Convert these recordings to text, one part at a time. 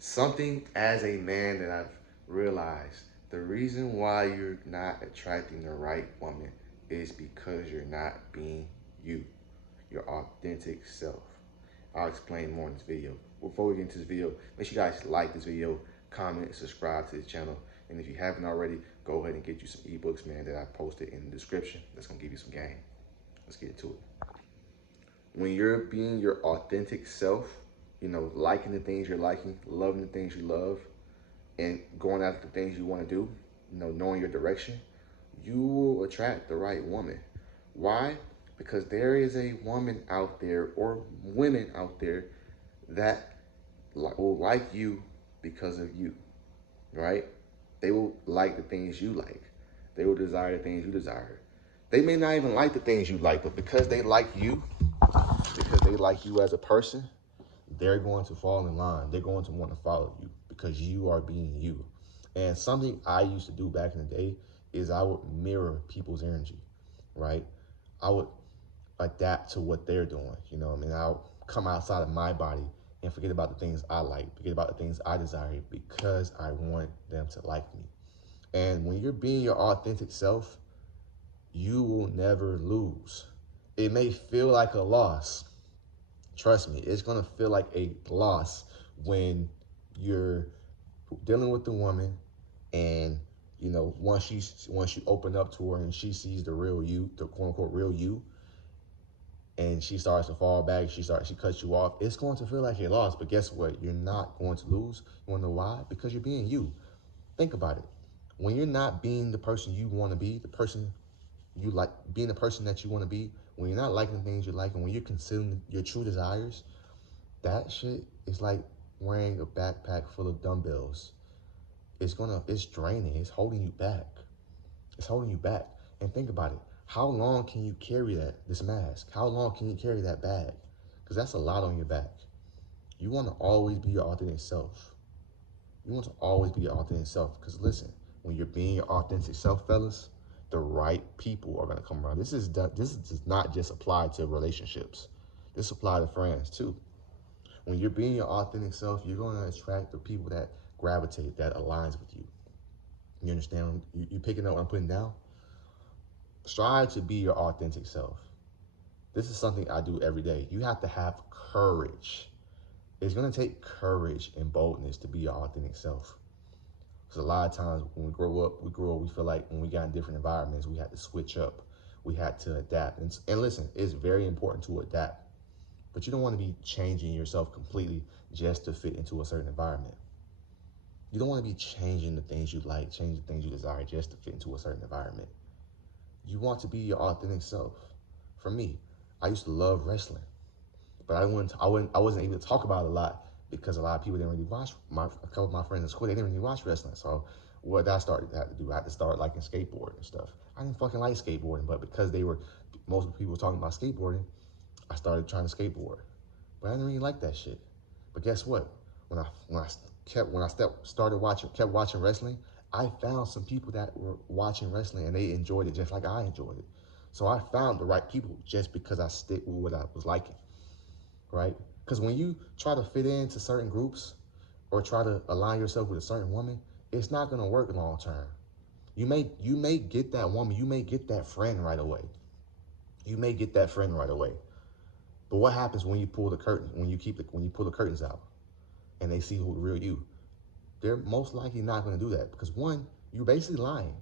Something as a man that I've realized, the reason why you're not attracting the right woman is because you're not being you, your authentic self. I'll explain more in this video. Before we get into this video, make sure you guys like this video, comment, subscribe to this channel. And if you haven't already, go ahead and get you some ebooks, man, that I posted in the description. That's gonna give you some game. Let's get into it. When you're being your authentic self, liking the things you're liking, loving the things you love, and going after the things you want to do, knowing your direction, you will attract the right woman. Why? Because there is a woman out there or women out there that will like you because of you, right? They will like the things you like. They will desire the things you desire. They may not even like the things you like, but because they like you, because they like you as a person, they're going to fall in line. They're going to want to follow you because you are being you. And something I used to do back in the day is I would mirror people's energy, right? I would adapt to what they're doing. I'll come outside of my body and forget about the things I like, forget about the things I desire because I want them to like me. And when you're being your authentic self, you will never lose. It may feel like a loss. Trust me, it's gonna feel like a loss when you're dealing with the woman and once you open up to her and she sees the real you, the quote unquote real you, and she starts to fall back, she cuts you off, it's going to feel like a loss. But guess what? You're not going to lose. You wanna know why? Because you're being you. Think about it. When you're not being the person you want to be, the person you like, being the person that you want to be, when you're not liking the things you like, and when you're considering your true desires, that shit is like wearing a backpack full of dumbbells. It's draining. It's holding you back. It's holding you back. And think about it. How long can you carry this mask? How long can you carry that bag? Because that's a lot on your back. You want to always be your authentic self. You want to always be your authentic self. Because listen, when you're being your authentic self, fellas, the right people are going to come around. This does not just apply to relationships. This applies to friends too. When you're being your authentic self, you're going to attract the people that gravitate, that aligns with you. You understand? You picking up what I'm putting down? Strive to be your authentic self. This is something I do every day. You have to have courage. It's going to take courage and boldness to be your authentic self. Because a lot of times when we grow up, we feel like when we got in different environments, we had to switch up. We had to adapt. And listen, it's very important to adapt. But you don't want to be changing yourself completely just to fit into a certain environment. You don't want to be changing the things you like, changing the things you desire just to fit into a certain environment. You want to be your authentic self. For me, I used to love wrestling, but I wasn't able to talk about it a lot because a lot of people didn't really watch. A couple of my friends in school, they didn't really watch wrestling. So what I started to have to do, I had to start liking skateboarding and stuff. I didn't fucking like skateboarding, but because most people were talking about skateboarding, I started trying to skateboard. But I didn't really like that shit. But guess what? When I kept watching wrestling, I found some people that were watching wrestling and they enjoyed it just like I enjoyed it. So I found the right people just because I stick with what I was liking, right? Because when you try to fit into certain groups or try to align yourself with a certain woman, it's not gonna work long term. You may get that woman, you may get that friend right away. You may get that friend right away. But what happens when you pull the curtain, when you pull the curtains out and they see who the real you? They're most likely not going to do that because one, you're basically lying.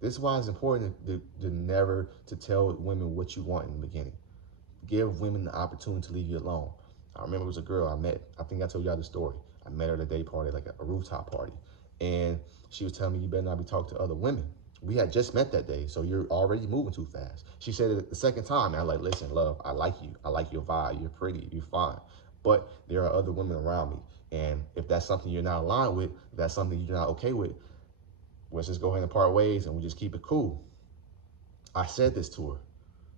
This is why it's important to never to tell women what you want in the beginning. Give women the opportunity to leave you alone. I remember it was a girl I met. I think I told y'all the story. I met her at a day party, like a rooftop party. And she was telling me, you better not be talking to other women. We had just met that day, so you're already moving too fast. She said it the second time, and I was like, listen, love, I like you. I like your vibe. You're pretty. You're fine. But there are other women around me. And if that's something you're not aligned with, if that's something you're not okay with, let's just go ahead and part ways and we just keep it cool. I said this to her.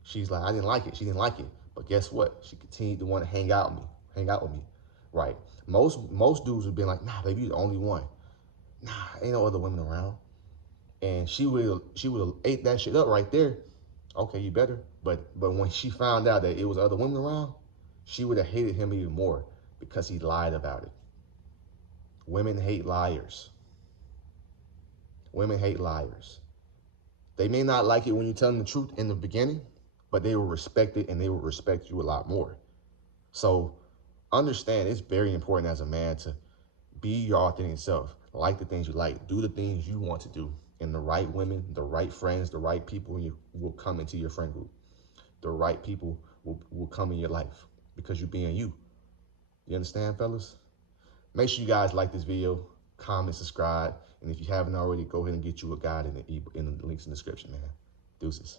She's like, I didn't like it. She didn't like it. But guess what? She continued to want to hang out with me. Right. Most dudes would be like, nah, baby, you're the only one. Nah, ain't no other women around. And she would have ate that shit up right there. Okay, you better. But when she found out that it was other women around, she would have hated him even more because he lied about it. Women hate liars. Women hate liars. They may not like it when you tell them the truth in the beginning, but they will respect it and they will respect you a lot more. So understand it's very important as a man to be your authentic self. Like the things you like. Do the things you want to do. And the right women, the right friends, the right people will come into your friend group. The right people will come in your life because you're being you. You understand, fellas? Make sure you guys like this video, comment, subscribe, and if you haven't already, go ahead and get you a guide in the links in the description, man. Deuces.